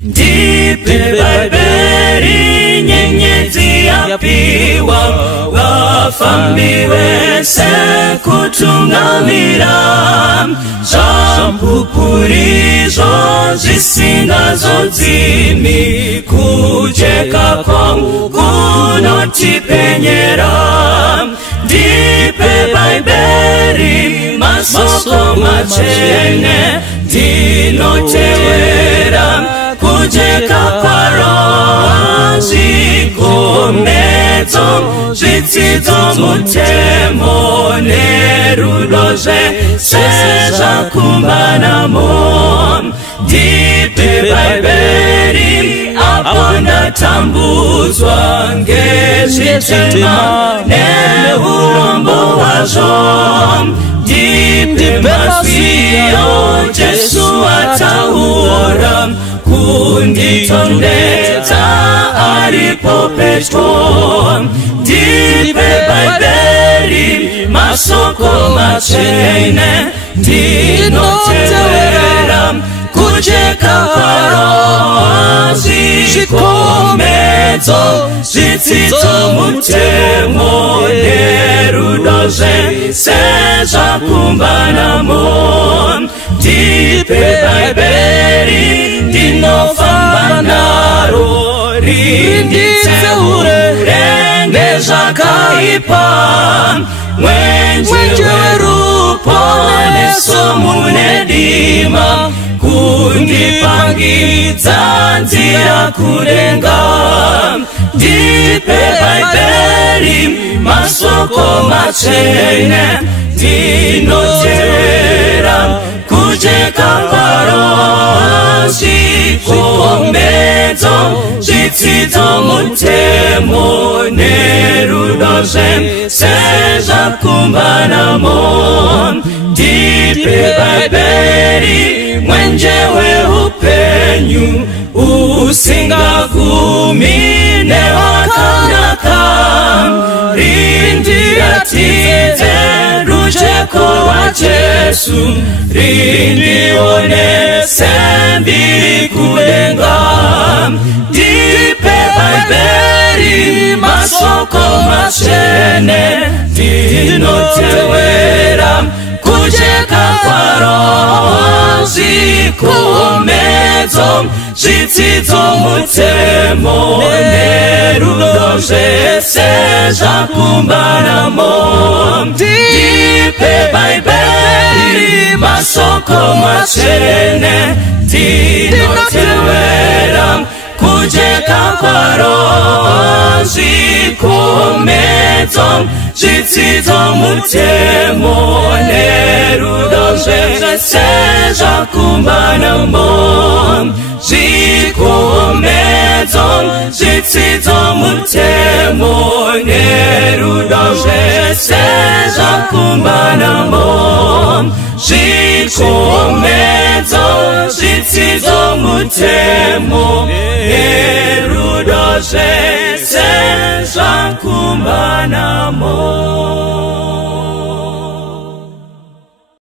Ndipe Babeli nyenyezi yapiwa wafambi wese kutungamira zampupurizo zisingazo zimi kujeka kwangu kunotipenyera Ndipe Babeli masoko machene dinotewera kujeka kwaro zikomezo zitizo mutemo nerudoze seza kumbanamo Ndipe Babeli aponda tambuzwa ngezitima ne urombo wazo Ndipe masio Jesu atahura kunditondeta alipopeto Ndipe Babeli masoko machene dinotewera kujeka kwaro zikomezo zitizo mutemo nerudoze seza kumbanamo Ndipe Babeli ndinofambanaro rinditseurengeza kaipa mwenjewe rupo nesomunedima kundipangidza nzira kurenga Ndipe Babeli masoko machene dinotewera kujeka kwaro zikomezo zitizo mutemo nerudoze seza kumbanamo Ndipe Babeli mwenjewe upenyu usingagumine wakanaka rindiatize rujeko wa Jesu rindione sembi kulenga Ndipe Babeli masoko machene dinotewera kujeka kwaro zikomezo zitizo mutemo nerudoze seza kumbanamo Ndipe Babeli masoko machene dinotewera kujeka kwaro zikomezo zitizo mutemo nerudoze seza kumbanamo zikomezo zitizo mutemo nerudoze seza kumbanamo zikomezo zitizo mutemo nerudoze seza kumbanamo